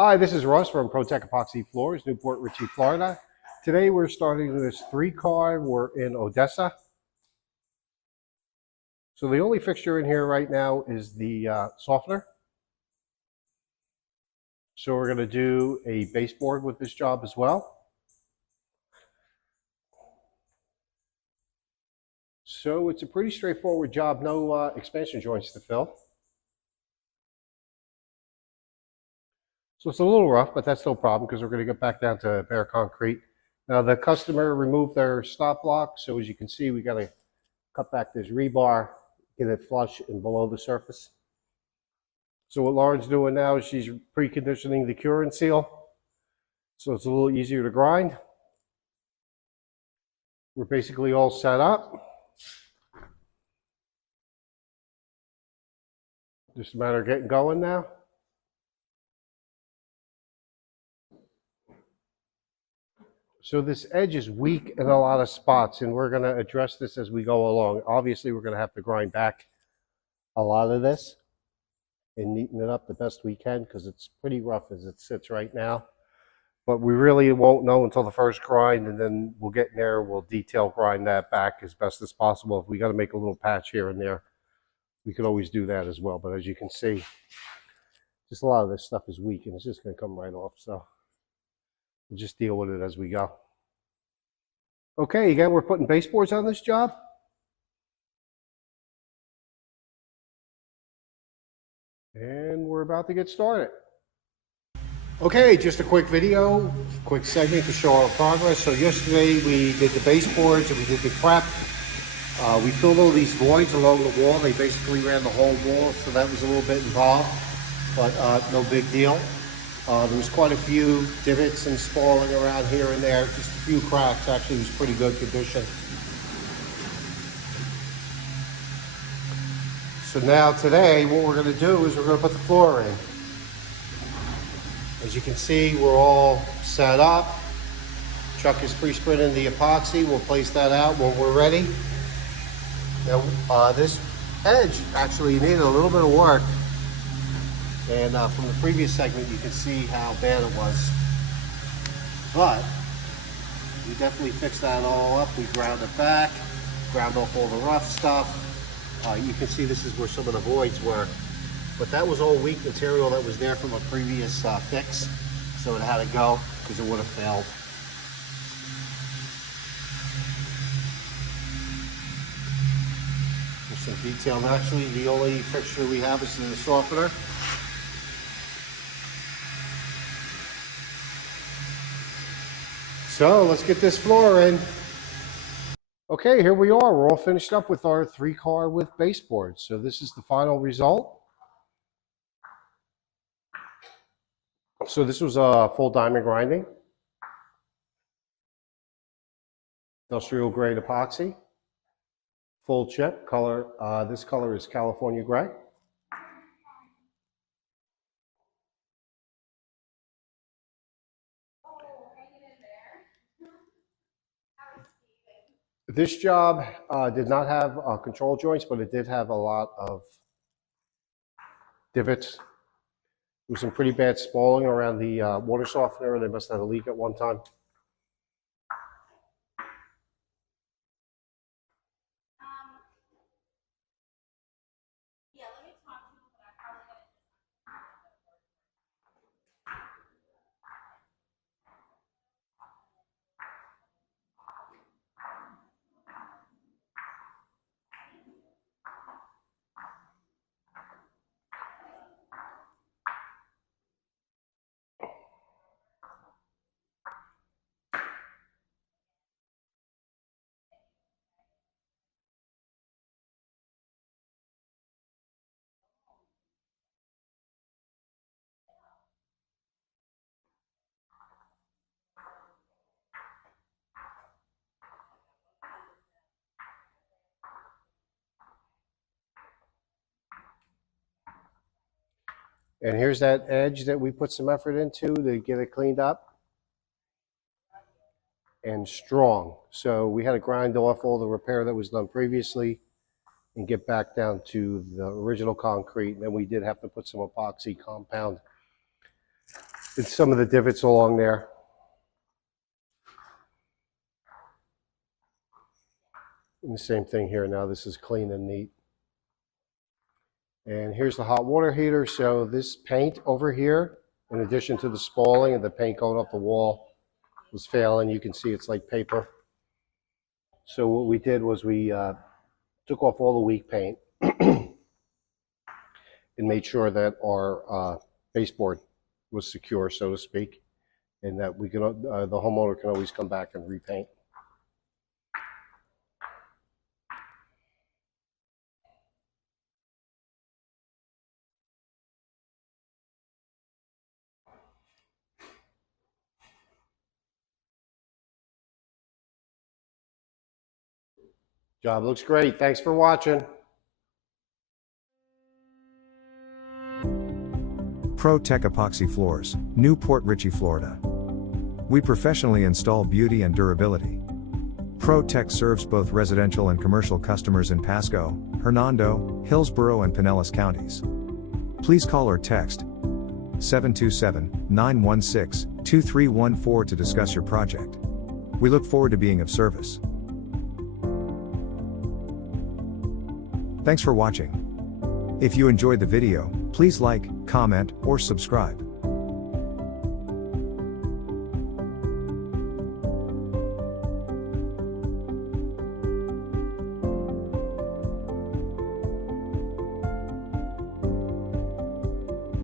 Hi, this is Russ from ProTech Epoxy Floors, Newport Richey, Florida. Today we're starting this 3-car. We're in Odessa. So the only fixture in here right now is the softener. So we're going to do a baseboard with this job as well. So it's a pretty straightforward job, no expansion joints to fill. So it's a little rough, but that's no problem because we're going to get back down to bare concrete. Now the customer removed their stop block, so as you can see, we got to cut back this rebar, get it flush and below the surface. So what Lauren's doing now is she's preconditioning the cure and seal, so it's a little easier to grind. We're basically all set up. Just a matter of getting going now. So this edge is weak in a lot of spots, and we're going to address this as we go along. Obviously, we're going to have to grind back a lot of this and neaten it up the best we can because it's pretty rough as it sits right now. But we really won't know until the first grind, and then we'll get in there, we'll detail grind that back as best as possible. If we got to make a little patch here and there, we could always do that as well. But as you can see, just a lot of this stuff is weak and it's just going to come right off. So we'll just deal with it as we go. Okay, again, we're putting baseboards on this job. And we're about to get started. Okay, just a quick video, quick segment to show our progress. So yesterday we did the baseboards and we did the prep. We filled all these voids along the wall. They basically ran the whole wall, so that was a little bit involved, but no big deal. There was quite a few divots and spalling around here and there, just a few cracks. Actually, it was pretty good condition. So now today, what we're going to do is we're going to put the floor in. As you can see, we're all set up. Chuck is pre-sprinting the epoxy. We'll place that out when we're ready. Now, this edge actually needed a little bit of work. And from the previous segment, you can see how bad it was. But we definitely fixed that all up. We ground it back, ground off all the rough stuff. You can see this is where some of the voids were. But that was all weak material that was there from a previous fix. So it had to go because it would have failed. There's some detail. Actually, the only fixture we have is the softener. So let's get this floor in. Okay, here we are. We're all finished up with our 3-car with baseboards. So this is the final result. So this was a full diamond grinding. Industrial grade epoxy. Full chip color. This color is California gray. This job did not have control joints, but it did have a lot of divots. There was some pretty bad spalling around the water softener. They must have had a leak at one time. And here's that edge that we put some effort into to get it cleaned up and strong. So we had to grind off all the repair that was done previously and get back down to the original concrete. And then we did have to put some epoxy compound It's some of the divots along there. And the same thing here. Now this is clean and neat. And here's the hot water heater. So this paint over here, in addition to the spalling and the paint going up the wall, was failing. You can see it's like paper. So what we did was we took off all the weak paint and made sure that our baseboard was secure, so to speak, and that we can the homeowner can always come back and repaint. Job looks great. Thanks for watching. Pro Tech Epoxy Floors, Newport, Richey, Florida. We professionally install beauty and durability. Pro Tech serves both residential and commercial customers in Pasco, Hernando, Hillsborough, and Pinellas counties. Please call or text 727-916-2314 to discuss your project. We look forward to being of service. Thanks for watching. If you enjoyed the video, please like, comment, or subscribe.